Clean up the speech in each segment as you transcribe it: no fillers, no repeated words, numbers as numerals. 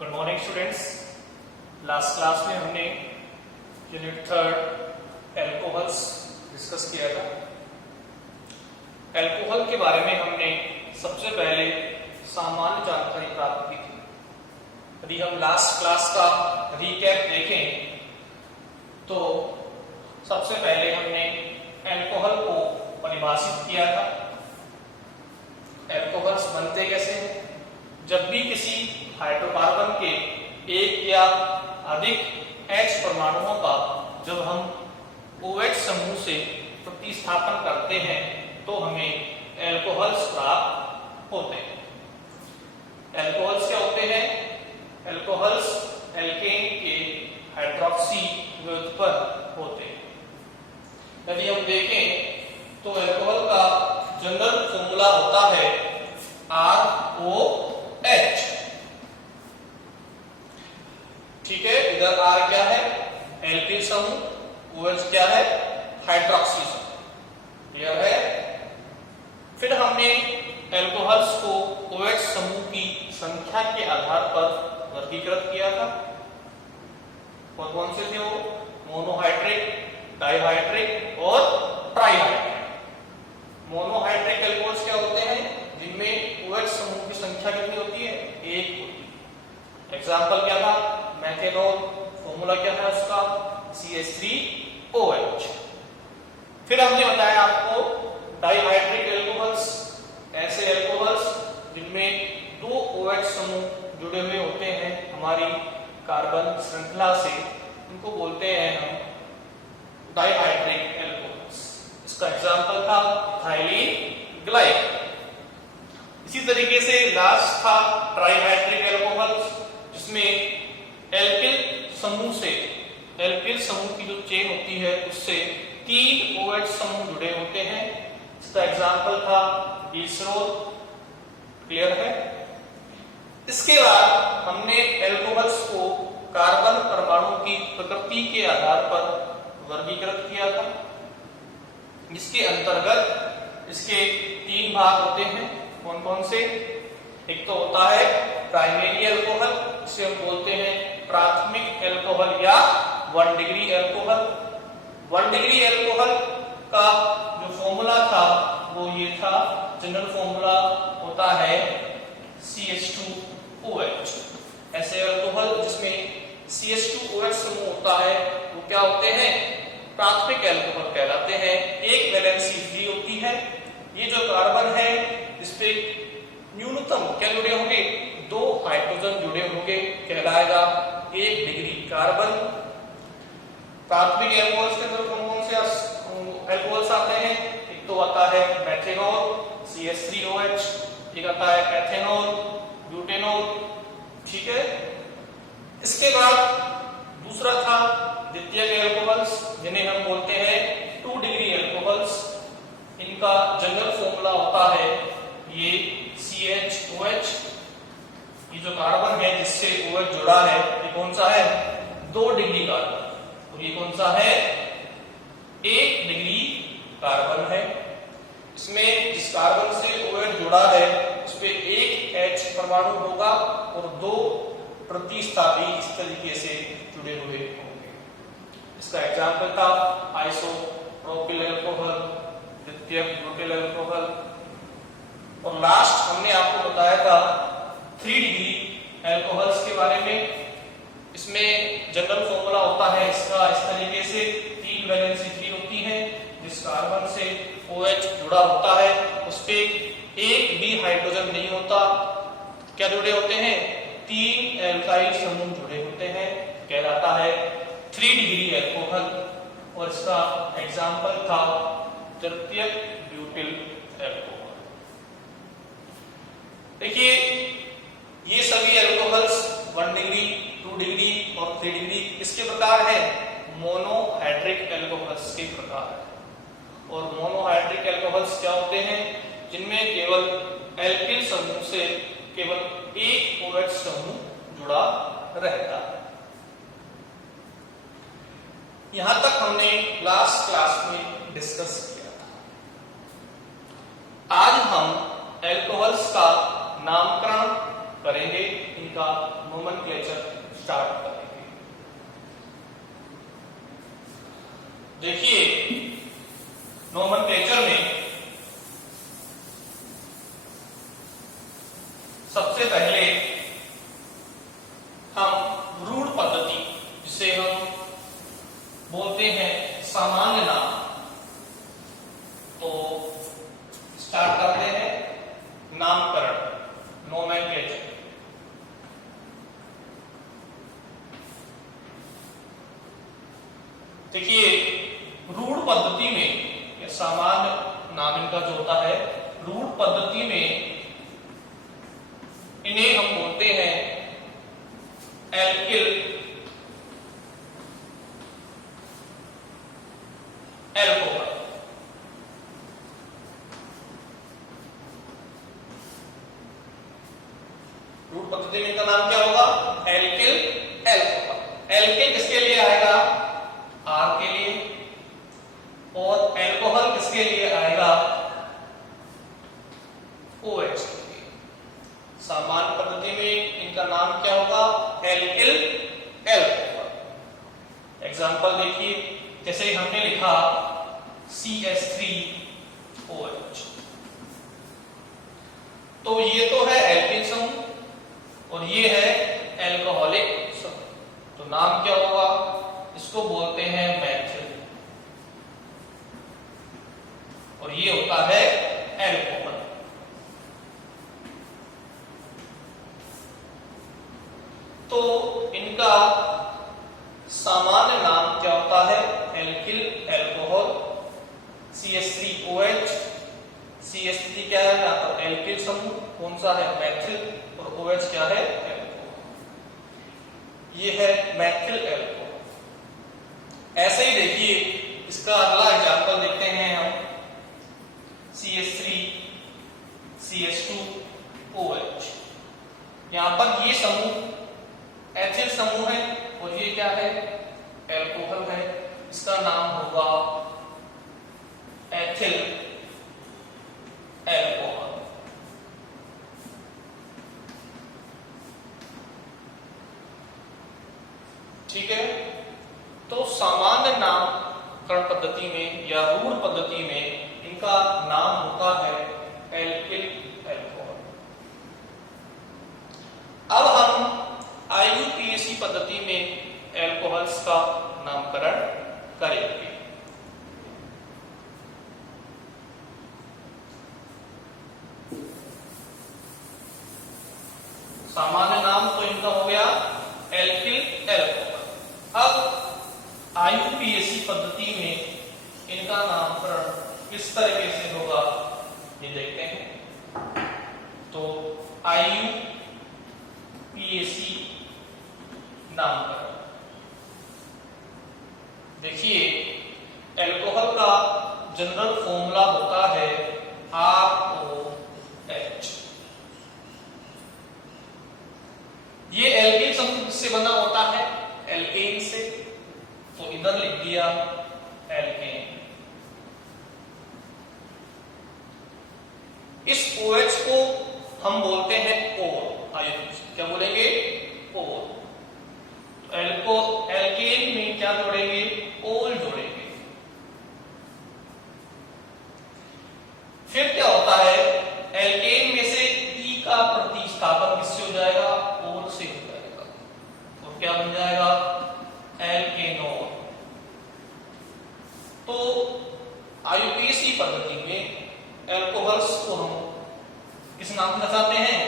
Good morning students. Last class में हमने unit 3 alcohols discuss किया था। एल्कोहल के बारे में हमने सबसे पहले सामान्य जानकारी प्राप्त की थी। यदि हम लास्ट क्लास का रीकैप देखें तो सबसे पहले हमने एल्कोहल को परिभाषित किया था। एल्कोहल्स बनते कैसे हैं? जब भी किसी हाइड्रोकार्बन के एक या अधिक H परमाणुओं का जब हम OH समूह से प्रतिस्थापन करते हैं तो हमें एल्कोहल्स प्राप्त होते हैं। एल्कोहल्स क्या होते हैं? एल्कोहल्स एल्केन के हाइड्रोक्सी व्युत्पन्न होते हैं। यदि हम देखें तो एल्कोहल का जनरल फॉर्मूला होता है ROH। ठीक है, इधर R क्या है? एल्किल समूह, OH क्या है? हाइड्रोक्सी समूह। क्लियर है? फिर हमने एल्कोहल्स को OH समूह की संख्या के आधार पर वर्गीकृत किया था। कौन कौन से थे वो? मोनोहाइड्रिक, डाइहाइड्रिक और ट्राइहाइड्रिक। मोनोहाइड्रिक एल्कोहल्स क्या होते हैं? जिनमें OH समूह की संख्या कितनी होती है? 1 होती है। एग्जाम्पल क्या था? मेथेनॉल, फॉर्मूला क्या था उसका? CH3OH। फिर हमने बताया आपको डाइहाइड्रिक एल्कोहल्स, ऐसे एल्कोहल्स जिनमें 2 OH समूह जुड़े हुए होते हैं हमारी कार्बन श्रृंखला से, उनको बोलते हैं हम डाइहाइड्रिक एल्कोहल्स। इसका एग्जाम्पल था इथाइलिन ग्लाइकॉल। इसी तरीके से लास्ट था ट्राइहाइड्रिक एल्कोहल्स, जिसमें एल्किल समूह की जो चेन होती है उससे 3 OH समूह जुड़े होते हैं। इसका एग्जाम्पल था ग्लिसरॉल। क्लियर है? इसके बाद हमने एल्कोहल्स को कार्बन परमाणु की प्रकृति के आधार पर वर्गीकृत किया था, जिसके अंतर्गत इसके 3 भाग होते हैं। कौन कौन से? एक तो होता है प्राइमरी अल्कोहल, जिसे हम बोलते हैं प्राथमिक अल्कोहल या 1 डिग्री अल्कोहल। 1 डिग्री अल्कोहल का जो फॉर्मूला था वो ये था, जनरल फॉर्मूला होता है CH2OH। ऐसे अल्कोहल जिसमें CH2OH समूह होता है वो क्या होते हैं? प्राथमिक अल्कोहल कहलाते हैं। एक वैलेंसी फ्री होती है। ये जो कार्बन है इस पे न्यूनतम क्या जुड़े होंगे? 2 हाइड्रोजन जुड़े होंगे, कहलाएगा 1 डिग्री कार्बन। प्राथमिक एल्कोहल्स के अंदर कौन कौन से एल्कोहल्स आते हैं? एक तो आता है मेथेनॉल, CH3OH, एक आता है एथेनॉल, ब्यूटेनॉल। ठीक है। इसके बाद दूसरा था द्वितीयक एल्कोहल्स, जिन्हें हम बोलते हैं 2 डिग्री एल्कोहल्स। इनका जनरल फॉर्मूला होता है ये CHOH। ये जो कार्बन है जिससे OH जुड़ा है ये कौन सा है? 2 डिग्री कार्बन। और ये कौन सा है? 1 डिग्री कार्बन है। इसमें जिस कार्बन से OH जुड़ा है उस पे 1 H परमाणु होगा और 2 प्रतिस्थापी इस तरीके से जुड़े हुए होंगे। इसका एग्जाम्पल था आइसोप्रोपिल अल्कोहल, द्वितीयक ब्यूटिल अल्कोहल। और लास्ट हमने आपको बताया था 3 डिग्री एल्कोहल्स के बारे में। इसमें जनरल फॉर्मूला होता है इसका इस तरीके से, 3 वैलेंसी फ्री होती है। जिस कार्बन से OH जुड़ा होता है उस पे एक भी हाइड्रोजन नहीं होता। क्या जुड़े होते हैं? 3 एल्काइल समूह जुड़े होते हैं, कहलाता है 3 डिग्री एल्कोहल। और इसका एग्जाम्पल था तृतीयक ब्यूटिल एल्कोहल। देखिए ये सभी एल्कोहल्स 1 डिग्री, 2 डिग्री और 3 डिग्री किसके प्रकार है? मोनोहाइड्रिक एल्कोहल्स के प्रकार है। और मोनोहाइड्रिक एल्कोहल्स क्या होते हैं? जिनमें केवल एल्किल समूह से केवल एक OH समूह जुड़ा रहता है। यहां तक हमने लास्ट क्लास में डिस्कस किया था। आज हम एल्कोहल्स का नामकरण करेंगे। इनका नोमेनक्लेचर स्टार्ट करेंगे। देखिए नोमेनक्लेचर में सबसे पहले हम रूढ़ पद्धति, जिसे हम बोलते हैं सामान्य नाम, तो स्टार्ट करते हैं नामकरण, नोमेनक्लेचर। देखिए रूढ़ पद्धति में, या सामान्य नाम इनका जो होता है, रूढ़ पद्धति में इन्हें हम बोलते हैं एल्किल एल्कोहल। रूढ़ पद्धति में इनका नाम क्या होगा? Alkyl alcohol. एल्किल किसके लिए आएगा? आर के लिए, और एल्कोहल किसके लिए आएगा? OH के लिए। सामान्य पद्धति में इनका नाम क्या होगा? Alkyl alcohol. एग्जांपल देखिए, जैसे हमने लिखा CH3OH, तो ये तो है एल्किल समूह और ये है एल्कोहलिक समूह, तो नाम क्या होगा? इसको बोलते हैं मैथिल, और ये होता है एल्कोहल। तो इनका सामान्य नाम क्या होता है? Alkyl alcohol. CH3OH, CH3 क्या है? यहाँ पर एल्किल समूह, कौन सा है? मैथिल, और OH क्या है? एल्कोहल। ये है मैथिल एल्कोहल। ऐसे ही देखिए इसका अगला एग्जांपल देखते हैं हम, CH3 CH2OH। यहां पर ये समूह एथिल समूह है और ये क्या है? एल्कोहल है। इसका नाम होगा एथिल एल्कोहल। ठीक है, तो सामान्य नामकरण पद्धति में या रूढ़ पद्धति में इनका नाम होता है एल्किल एल्कोहल। अब हम IUPAC पद्धति में एल्कोहल्स का नामकरण करेंगे। सामान्य नाम तो इनका हो गया एल्किल एल्कोहल। अब IUPAC पद्धति में इनका नामकरण किस तरीके से होगा ये देखते हैं। तो IUPAC नामकरण, देखिए एल्कोहल का जनरल फॉर्मूला होता है ROH। ये एल्किल समूह किससे बना होता है? एल्केन से, तो इधर लिख दिया एल्केन। इस OH को हम बोलते हैं ओल। आइए क्या बोलेंगे? ओल। एल्केन में क्या जोड़ेंगे? ओल जोड़ेंगे। फिर क्या होता है? एल्केन में से E का प्रतिस्थापन किससे हो जाएगा? ओल से हो जाएगा, और क्या बन जाएगा? एल्केनोल। तो IUPAC पद्धति में एल्कोहल्स को हम किस नाम से दर्शाते हैं?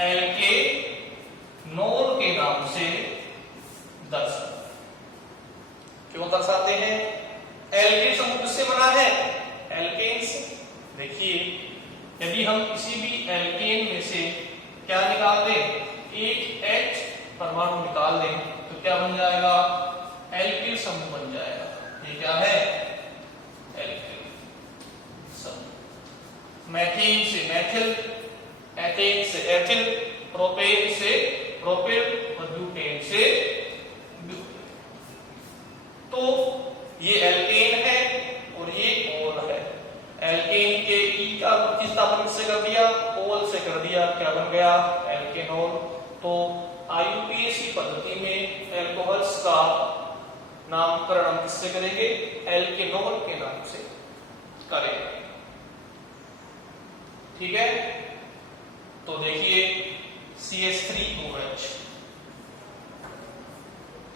एल्केनोल के नाम से दर्शाते। क्यों दर्शाते हैं? एल्किल समूह किससे बना है? एल्केन से। देखिए यदि हम किसी भी एल्केन में से क्या निकाल दें? एक H परमाणु निकाल दें, तो क्या बन जाएगा? एल्किल समूह बन जाएगा। ये क्या है? एल्किल समूह। मैथेन से मैथिल, एथेन से एथिल, प्रोपेन से प्रोपिल, और ब्यूटेन से ब्यूटेन। तो ये एल्केन है और ये ओल है। एल्केन के E का प्रतिस्थापन से कर दिया, ओल से कर दिया, क्या बन गया? एल्केन। एल्केनॉल। तो आईयूपीएसी पद्धति में एल्कोहल्स का नामकरण हम किससे करेंगे? एल्केनॉल के नाम से करेंगे। ठीक है, तो देखिए CH3OH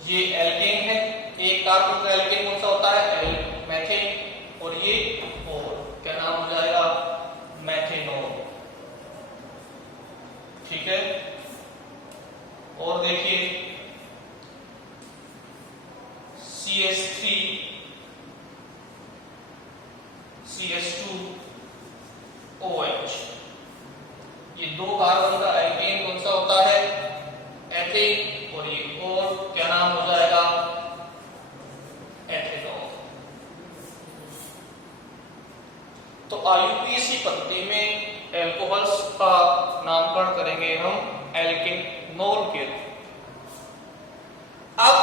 ये एल्केन है, एक कार्बन का एल्केन कौन सा होता है? मेथेन। और ये और क्या नाम हो जाएगा? मेथेनॉल। ठीक है, और देखिए CH3 CH2OH ये दो कार्बन का एल्केन कौन सा होता है? एथेन। और ये और क्या नाम हो जाएगा? एथेनॉल। तो आईयूपीएसी पद्धति में एल्कोहल्स का नामकरण करेंगे हम एल्केनॉल के। अब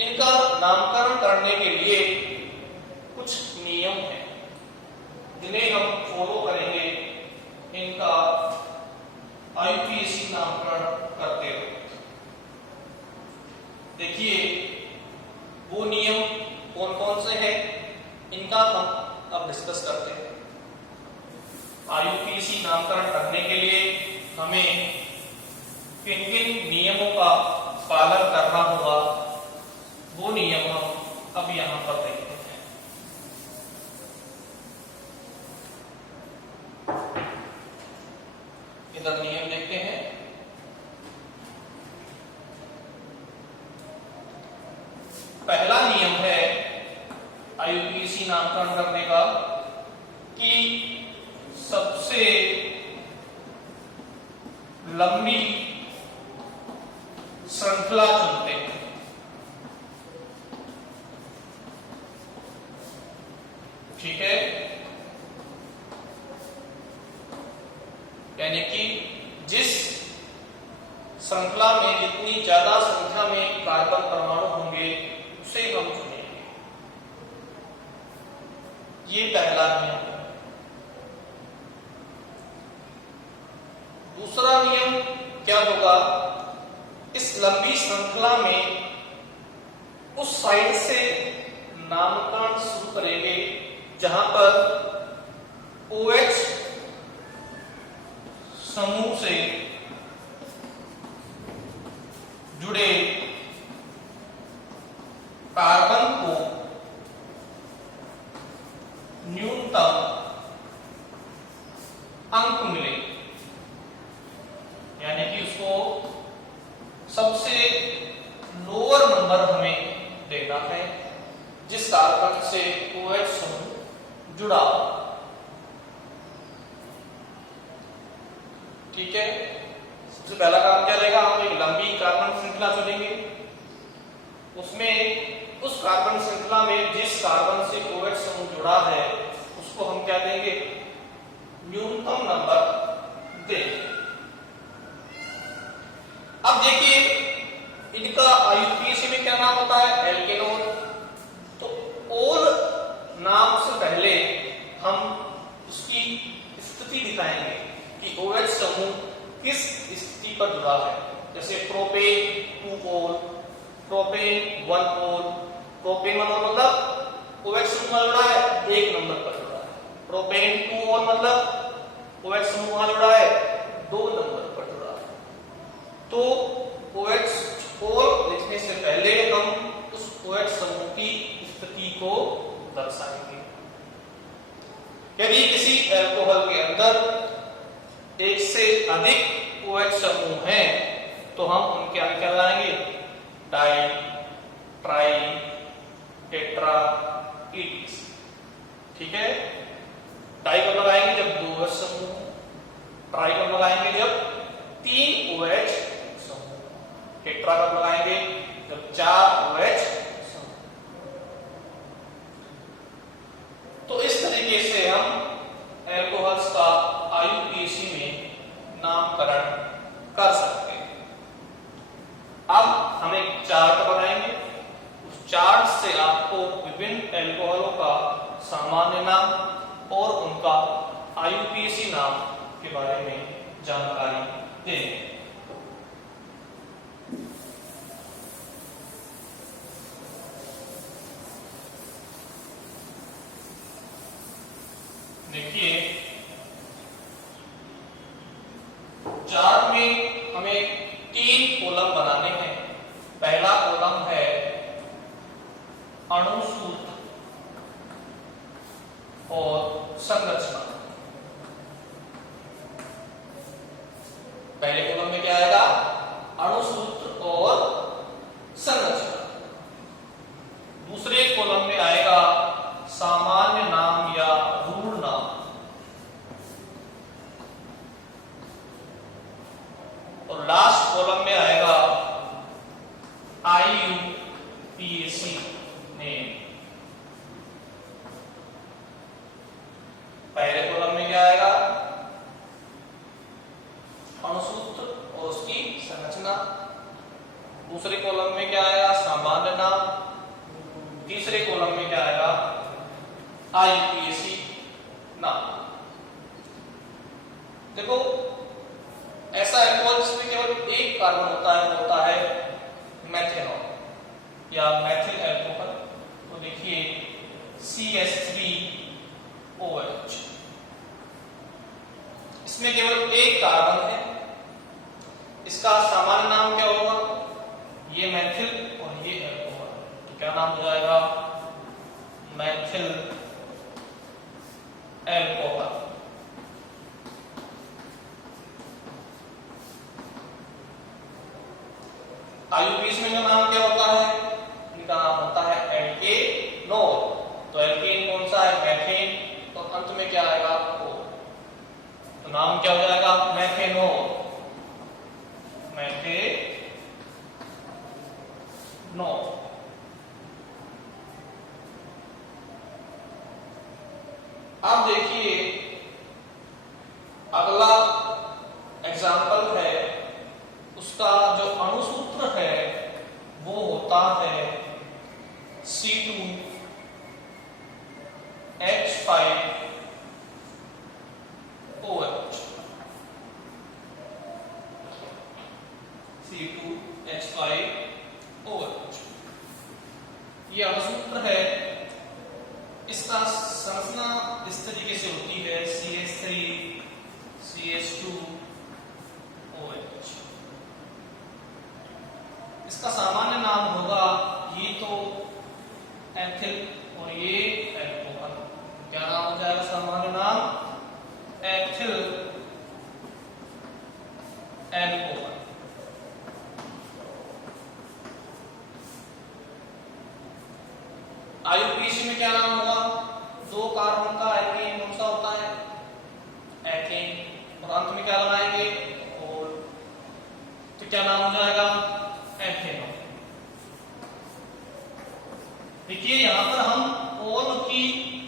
इनका नामकरण करने के लिए कुछ नियम हैं जिन्हें हम फॉलो करेंगे इनका आईयूपीएसी नामकरण करते हुए। देखिए वो नियम कौन कौन से हैं इनका हम अब डिस्कस करते हैं। आईयूपीएसी नामकरण करने के लिए हमें किन किन नियमों का पालन करना होगा वो नियम हम अब यहां पर देखते हैं। इधर नियम देखते हैं। पहला नियम है आईयूपीएसी नामकरण करने का कि सबसे लंबी श्रृंखला चुनते हैं। ठीक है, यानी कि जिस श्रृंखला में जितनी ज्यादा संख्या में कार्बन परमाणु होंगे उसे हम चुनेंगे। ये पहला नियम है। दूसरा नियम क्या होगा? इस लंबी श्रृंखला में उस साइड से नामकरण शुरू करेंगे जहां पर OH समूह से जुड़े कार्बन को न्यूनतम अंक मिले, यानी कि उसको सबसे लोअर नंबर हमें देना है जिस कार्बन से OH समूह जुड़ा। ठीक है, सबसे पहला काम क्या रहेगा? हम एक लंबी कार्बन श्रृंखला चुनेंगे, उसमें उस कार्बन श्रृंखला में जिस कार्बन से OH समूह जुड़ा है उसको हम क्या देंगे? न्यूनतम नंबर देंगे। अब देखिए इनका आईयूपीएसी में क्या नाम होता है? एल्केनॉल। तो ओल नाम से पहले हम उसकी स्थिति दिखाएंगे कि OH समूह किस स्थिति पर जुड़ा है। जैसे प्रोपेन 2 पोल, प्रोपेन 1 पोल। प्रोपेन 1 मतलब OH समूह जुड़ा है 1 नंबर पर जुड़ा है। प्रोपेन 2 और मतलब OH समूह जुड़ा है 2 नंबर पर जुड़ा है। तो OH पोल लिखने से पहले हम उस OH समूह की स्थिति को दर्शाएंगे। यदि किसी एल्कोहल के अंदर एक से अधिक OH समूह हैं तो हम उनके आगे क्या लगाएंगे? Di, tri, tetra, its. ठीक है, डाई कब लगाएंगे? जब 2 OH समूह। ट्राई कब लगाएंगे? जब 3 OH समूह। टेट्रा कब लगाएंगे? जब 4 OH समूह। तो इस तरीके से हम एल्कोहल्स का आईयूपीएसी में नामकरण कर सकते हैं। अब हम एक चार्ट बनाएंगे, उस चार्ट से आपको विभिन्न एल्कोहलों का सामान्य नाम और उनका आईयूपीएसी नाम के बारे में जानकारी सकते हैं। देखिए चार्ट में हमें 3 कॉलम बनाने हैं। पहला कॉलम है अणु सूत्र और संरचना। पहले कॉलम में क्या आएगा? अणु सूत्र और संरचना। दूसरे कॉलम में आएगा सामान्य नाम या रूढ़ नाम। और लास्ट कॉलम में आएगा IUPAC नेम। पहले कॉलम में क्या आएगा? अणुसूत्र और उसकी संरचना। दूसरे कॉलम में क्या आएगा? सामान्य नाम। तीसरे कॉलम में क्या आएगा? IUPAC नाम। देखो ऐसा अल्कोहल जिसमें केवल एक कार्बन होता है मेथेनॉल या मेथिल अल्कोहल। तो देखिए CH3OH, इसमें केवल एक कार्बन है। इसका सामान्य नाम क्या होगा? ये मेथिल और ये अल्कोहल, तो क्या नाम हो जाएगा? Methyl alcohol. IUPAC में जो नाम क्या होता है? इनका नाम होता है एल्केनोल। तो एल्केन कौन सा है? मेथेन। तो अंत में क्या आएगा? O। तो नाम क्या हो जाएगा? मेथेनॉल। मेथेनॉल। अब देखिए अगला एग्जाम्पल है, उसका जो अणुसूत्र है वो होता है C2H5OH। C2H5OH ये अणुसूत्र है। इसका संरचना इस तरीके से होती है CH3 CH2OH। इसका सामान्य नाम होगा, ये तो एथिल और ये अल्कोहल। क्या नाम हो जाएगा सामान्य नाम? Ethyl alcohol. IUPAC में क्या नाम होगा? 2 कार्बन का एल्केन कौन सा होता है? एथेन। और अंत में क्या लगाएंगे? और तो क्या नाम हो जाएगा? एथेनॉल। देखिए यहां पर हम ओल की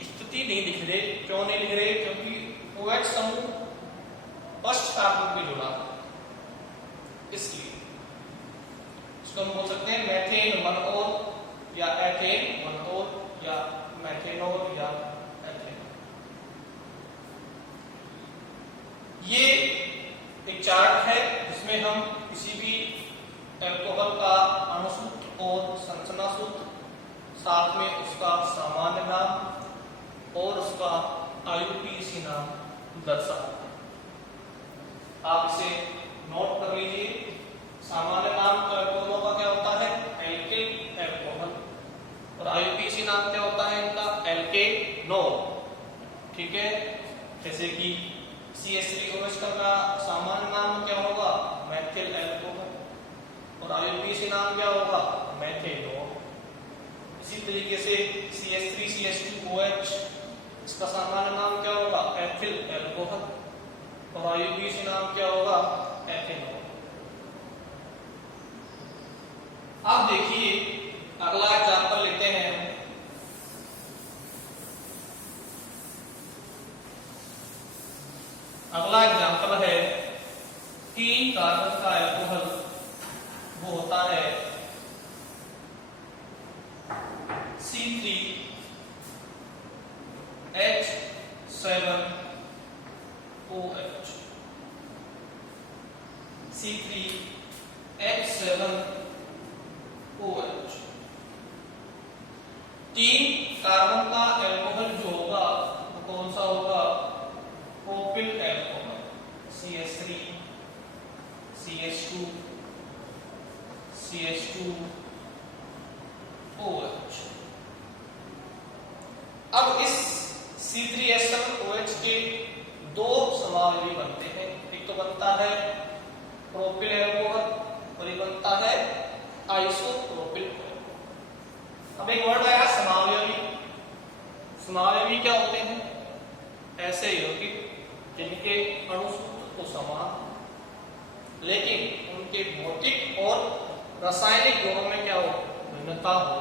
स्थिति नहीं लिख रहे। क्यों नहीं लिख रहे? क्योंकि OH समूह फर्स्ट कार्बन पे जुड़ा है, इसलिए इसको हम बोल सकते हैं मेथेन 1 ओल या एथेन 1 ओल या मेथेनॉल या एथेनॉल। ये एक चार्ट है जिसमें हम किसी भी अल्कोहल का अणुसूत्र और संरचना सूत्र, साथ में उसका सामान्य नाम और उसका IUPAC नाम दर्शाते हैं। आप इसे नोट कर लीजिए। सामान्य नाम अल्कोहलों का क्या होता है? Alkyl alcohol. और IUPAC नाम क्या होता है इनका? एल्केनोल। ठीक है। जैसे कि CH3OH का सामान्य नाम क्या होगा? Methyl alcohol. और IUPAC नाम क्या होगा? मेथेनॉल। इसी तरीके से CH3CH2OH, इसका सामान्य नाम क्या होगा? Ethyl alcohol. और IUPAC नाम क्या होगा? एथेनॉल। अब देखिए अगला एग्जांपल लेते हैं। अगला एग्जांपल है 3 कार्बन का अल्कोहल, वो होता है C3H7OH। C3H7OH। 3 कार्बन का एल्कोहल जो होगा वो कौन सा होगा? Propyl alcohol, CH3 CH2 CH2OH। अब इस C3H7OH के दो समावयवी बनते हैं। एक तो बनता है प्रोपिल एल्कोहल और एक बनता है आइसोप्रोपिल एल्कोहल। अब एक वर्ड आया समावयवी। समावयवी क्या होते हैं? ऐसे यौगिक जिनके अणुसूत्र तो समान लेकिन उनके भौतिक और रासायनिक गुणों में क्या हो? भिन्नता हो,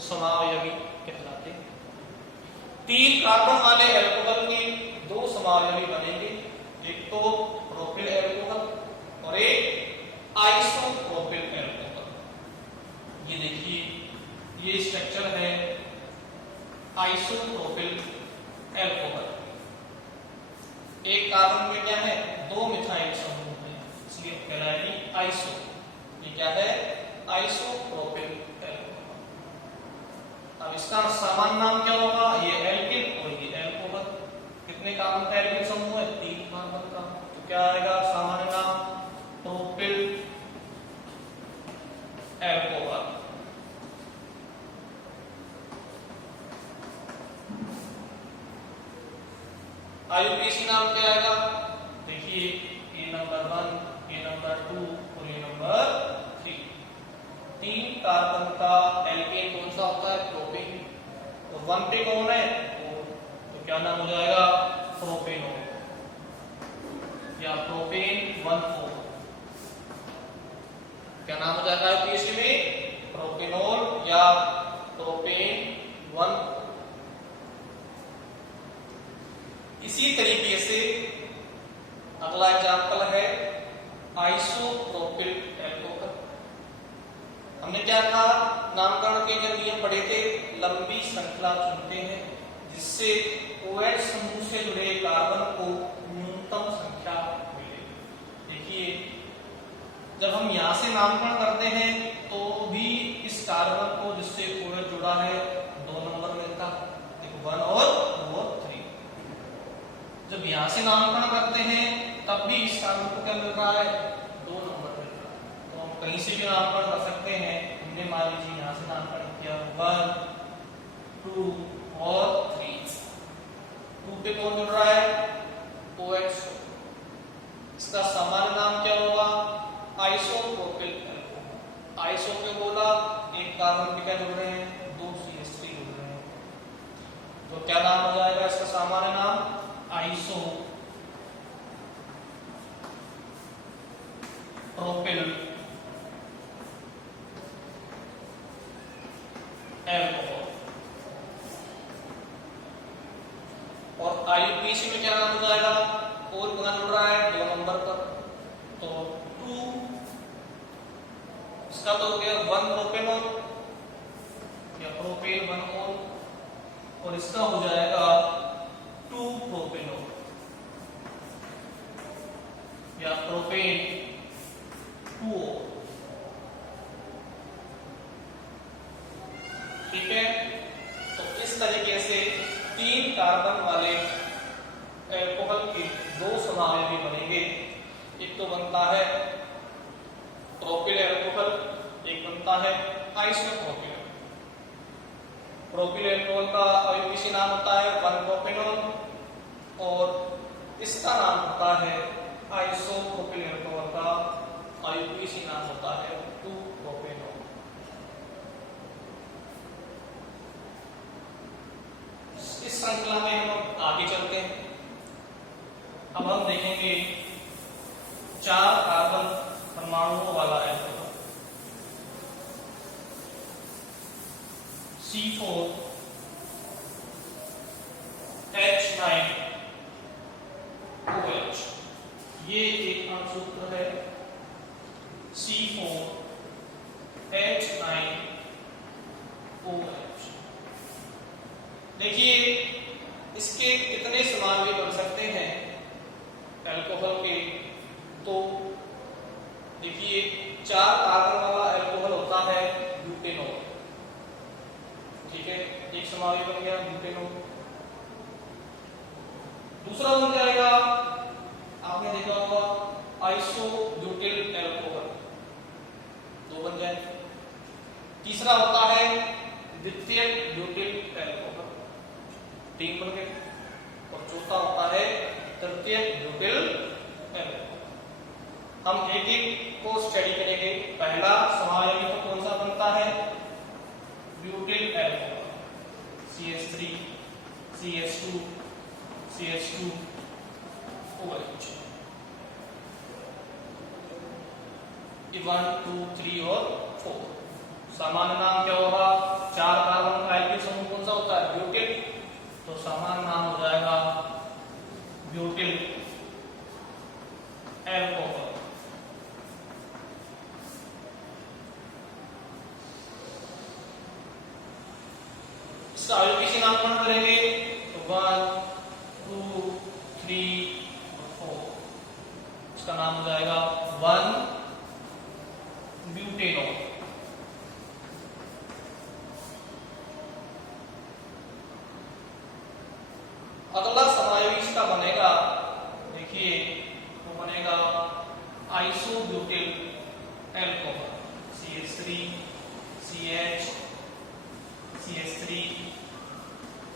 समावयवी कहलाते हैं। 3 कार्बन वाले एल्कोहल के दो समावयवी बनेंगे, एक तो प्रोपिल एल्कोहल और एक आइसोप्रोपिल एल्कोहल। ये देखिए, ये स्ट्रक्चर है आइसोप्रोपिल एल्कोहल। एक कार्बन में क्या है? 2 मिथाइल समूह है, इसलिए कहलाएगी आइसो। ये क्या है? Isopropyl alcohol. अब इसका सामान्य नाम क्या होगा? ये एल्किन और ये एल्कोहल। कितने कार्बन का एल्किन समूह है? 3 कार्बन का। तो क्या आएगा सामान्य नाम? Propyl alcohol. आईयूपीएसी नाम क्या आएगा? देखिए, ये नंबर 1, ये नंबर 2 और ये नंबर 3। 3 कार्बन का एल्केन कौन सा होता है? प्रोपेन। और 1 पे कौन है? तो क्या नाम हो जाएगा? प्रोपेनॉल या प्रोपेन 1,4। क्या नाम हो जाएगा आईयूपीएसी में? प्रोपेनॉल या प्रोपेन 1,4। इसी तरीके से अगला एग्जाम्पल है आइसोप्रोपिल एल्कोहल। हमने क्या कहा? नामकरण के जब नियम पढ़े थे, लंबी श्रृंखला चुनते हैं जिससे OH समूह से जुड़े कार्बन को न्यूनतम संख्या मिले। देखिए, जब हम यहां से नामकरण करते हैं तो भी इस कार्बन को जिससे OH जुड़ा है 2 नंबर मिलता, 1 और 3। जब यहां से नामकरण करते हैं तब भी इस कार्बन को क्या मिल रहा है? 2 नंबर मिल रहा है। तो हम कहीं से भी नामकरण कर सकते हैं। हमने मान लीजिए यहां से नामकरण किया 1, 2 और 3। 2 पे कौन जुड़ रहा है? OH। इसका सामान्य नाम क्या होगा? Isopropyl alcohol. आइसो पे बोला, एक कार्बन पे क्या जुड़ रहे हैं? 2 CH3 जुड़ रहे हैं। तो क्या नाम हो जाएगा इसका सामान्य नाम? Isopropyl alcohol. और आईयूपीएसी में क्या नाम हो जाएगा? और गुना जुड़ रहा है 2 नंबर पर, तो 2। इसका तो हो गया 1 प्रोपेनॉल या प्रोपेन 1-ऑल और इसका हो जाएगा 2 प्रोपेनॉल या प्रोपेन 2-ऑल। ठीक है, तो इस तरीके से 3 कार्बन वाले एल्कोहल के 2 समावयवी बनेंगे। एक तो बनता है प्रोपिल एल्कोहल, एक बनता है आइसोप्रोपिल। प्रोपिल एल्कोहल का आईयूपीएसी नाम होता है 1 प्रोपेनॉल और इसका नाम होता है आइसोप्रोपिल एल्कोहल का आईयूपीएसी नाम होता है 2 प्रोपेनॉल। इस श्रृंखला में हम आगे चलते हैं। अब हम देखेंगे 4 कार्बन परमाणुओं वाला एल्कोहल। C4H9OH। ये एक अणुसूत्र है C4H9OH। देखिए, इसके कितने समावयवी बन सकते हैं एल्कोहल के? तो देखिए 4 कार्बन वाला एल्कोहल होता है ब्यूटेनॉल, ठीक है, एक समावयवी बन गया ब्यूटेनॉल। दूसरा बन जाएगा, आपने देखा होगा आइसोब्यूटिल एल्कोहल, 2 बन जाए। तीसरा होता है द्वितीयक ब्यूटिल एल्कोहल, 3 बन गए। और चौथा होता है तृतीयक ब्यूटिल एल्कोहल। हम एक एक को स्टडी करेंगे। पहला समावयवी तो कौन सा बनता है? Butyl alcohol, CH3 CH2 CH2 OH, 1 2 3 और 4। सामान्य नाम क्या होगा? 4 कार्बन का एल्किल समूह कौन सा होता है? ब्यूटिल, तो सामान्य नाम हो जाएगा ब्यूटिल एल्कोहल। इसका आईयूपीएसी नामकरण करेंगे तो 1 2 3 4, इसका नाम हो जाएगा 1 ब्यूटेनॉल। अगला समावयवी इसका बनेगा, देखिए वो बनेगा isobutyl alcohol, CH3 CH CH3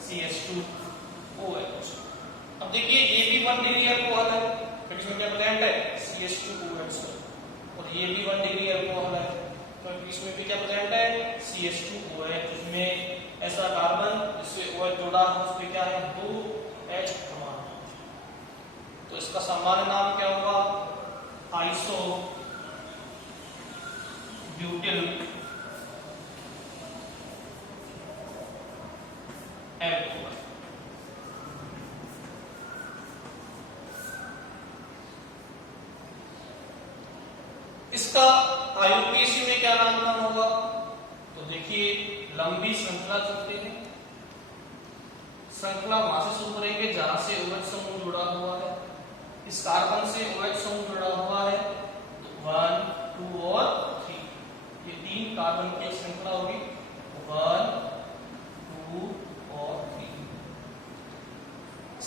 CH2 OH। अब देखिए ये भी 1 डिग्री अल्कोहल है, तो इसमें क्या प्रेजेंट है? CH2OH, और ये भी 1 डिग्री अल्कोहल है, तो इसमें भी क्या प्रेजेंट है? CH2OH। इसमें ऐसा कार्बन जिससे OH जोड़ा है उस पे क्या है? 2H परमाणु। तो इसका सामान्य नाम क्या होगा? Isobutyl alcohol. इसका आईयूपीएसी में क्या नाम होगा? तो देखिए लंबी श्रृंखला चलती है, श्रृंखला वहां से शुरू करेंगे जहां से OH समूह जुड़ा हुआ है। इस कार्बन से OH समूह जुड़ा हुआ है, तो 1 2 और 3, ये 3 कार्बन की श्रृंखला होगी, 1 2 और 3।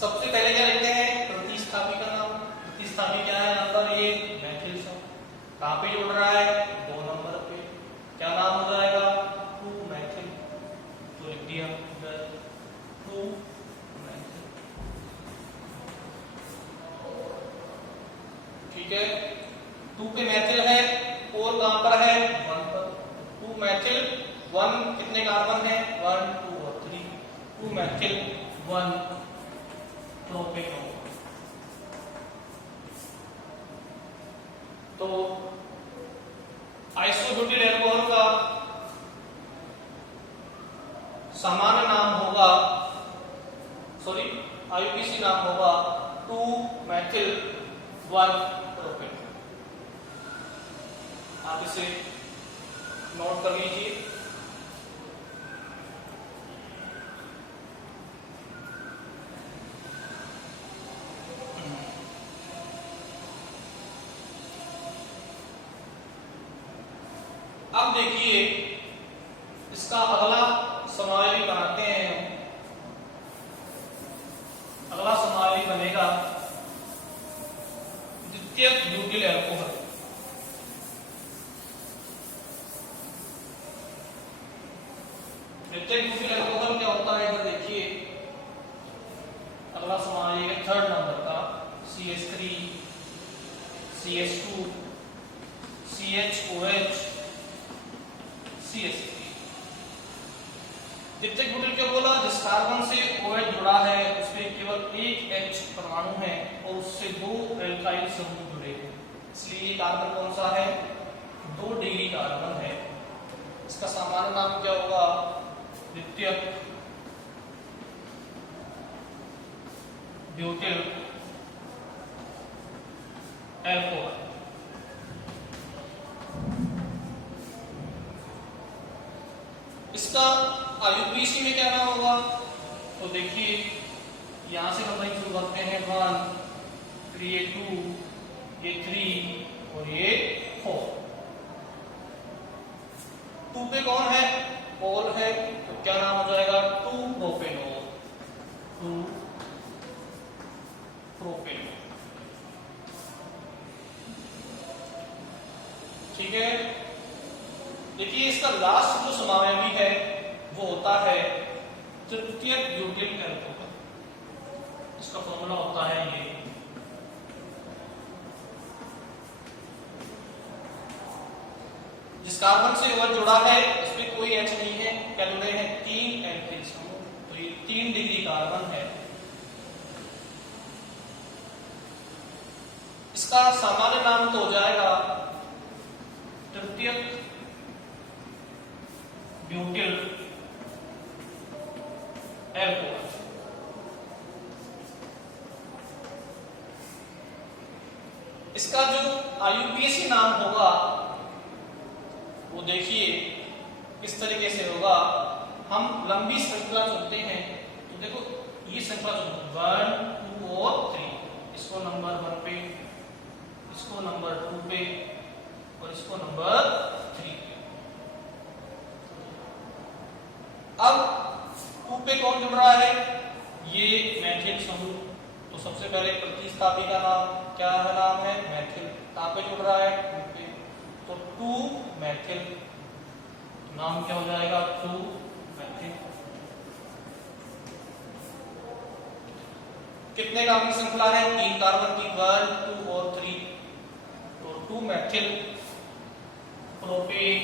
सबसे पहले क्या लिखते हैं? प्रतिस्थापी का नाम। प्रतिस्थापी क्या है? यहाँ पर ये मैथिल समूह कहां पे जुड़ रहा है? 2 नंबर पे। क्या नाम हो जाएगा? 2 मैथिल, तो लिख दिया 2 मैथिल, ठीक है। 2 पे मैथिल है, और कहां पर है? 1 पर। 2 मैथिल 1 कितने कार्बन है? 1 2 और 3, 2 मैथिल 1 प्रोपेनॉल। तो आइसोब्यूटिल एल्कोहल का सामान्य नाम होगा, सॉरी आईयूपीएसी नाम होगा 2 मैथिल 1 प्रोपेनॉल। आप इसे नोट कर लीजिए। अब देखिए इसका अगला समावयवी बनाते हैं हम। अगला समावयवी बनेगा द्वितीयक ब्यूटिल एल्कोहल। द्वितीयक ब्यूटिल एल्कोहल क्या होता है? इधर देखिए अगला समावयवी है 3rd नंबर का, CH3 CH2 CHOH CH3। द्वितीयक ब्यूटिल क्या बोला? जिस कार्बन से OH जुड़ा है उसमें केवल एक H परमाणु है और उससे 2 एल्काइल समूह जुड़े हैं, इसलिए ये कार्बन कौन सा है? 2 डिग्री कार्बन है। इसका सामान्य नाम क्या होगा? द्वितीयक ब्यूटिल एल्कोहल। इसका आईयूपीएसी में क्या नाम होगा? तो देखिए यहां से हम शुरू करते हैं 1, फिर ये 2, ये 3 और ये 4। क्या नाम हो जाएगा? 2 प्रोपेनॉल, 2 प्रोपेनॉल। ठीक है, देखिए इसका लास्ट जो समावयवी है वो होता है तृतीयक ब्यूटेन अल्कोहल। इसका फॉर्मूला होता है ये, जिस कार्बन से ओवर जुड़ा है इसमें कोई H नहीं है, क्या जुड़े हैं? 3 एल्किल समूह, तो ये 3 डिग्री कार्बन है। इसका सामान्य नाम तो हो जाएगा तृतीयक ब्यूटिल अल्कोहल। इसका जो IUPAC नाम होगा वो देखिए किस तरीके से होगा। हम लंबी श्रृंखला चुनते हैं, तो देखो ये श्रृंखला चुनते 1 2 और 3, इसको नंबर 1 पे, इसको नंबर 2 पे और इसको नंबर 3 पे। अब 2 पे कौन जुड़ रहा है? ये मैथिल समूह। तो सबसे पहले प्रतिस्थापी का नाम क्या है? नाम है मैथिल। कहां पे जुड़ रहा है? 2 पे, तो 2 मैथिल, नाम क्या हो जाएगा? 2 मैथिल। कितने कार्बन की श्रृंखला है? 3 कार्बन की, 1 2 और 3, तो 2 मैथिल प्रोपेन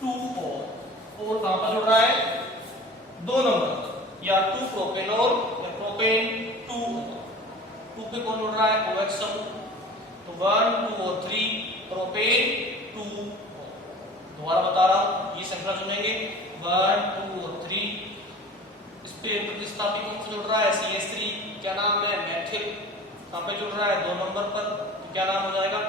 2O। और कहां पर जुड़ रहा है? 2 नंबर, या 2 प्रोपेनॉल या प्रोपेन 2O। 2 पे कौन जुड़ रहा है? OH समूह, तो 1 2 और 3 प्रोपेन 2O। दोबारा बता रहा हूं, ये श्रृंखला चुनेंगे 1 2 और 3। इस पे प्रतिस्थापी कौन से जुड़ रहा है? CH3, क्या नाम है? मैथिल। कहां पे जुड़ रहा है? 2 नंबर पर, तो क्या नाम हो जाएगा?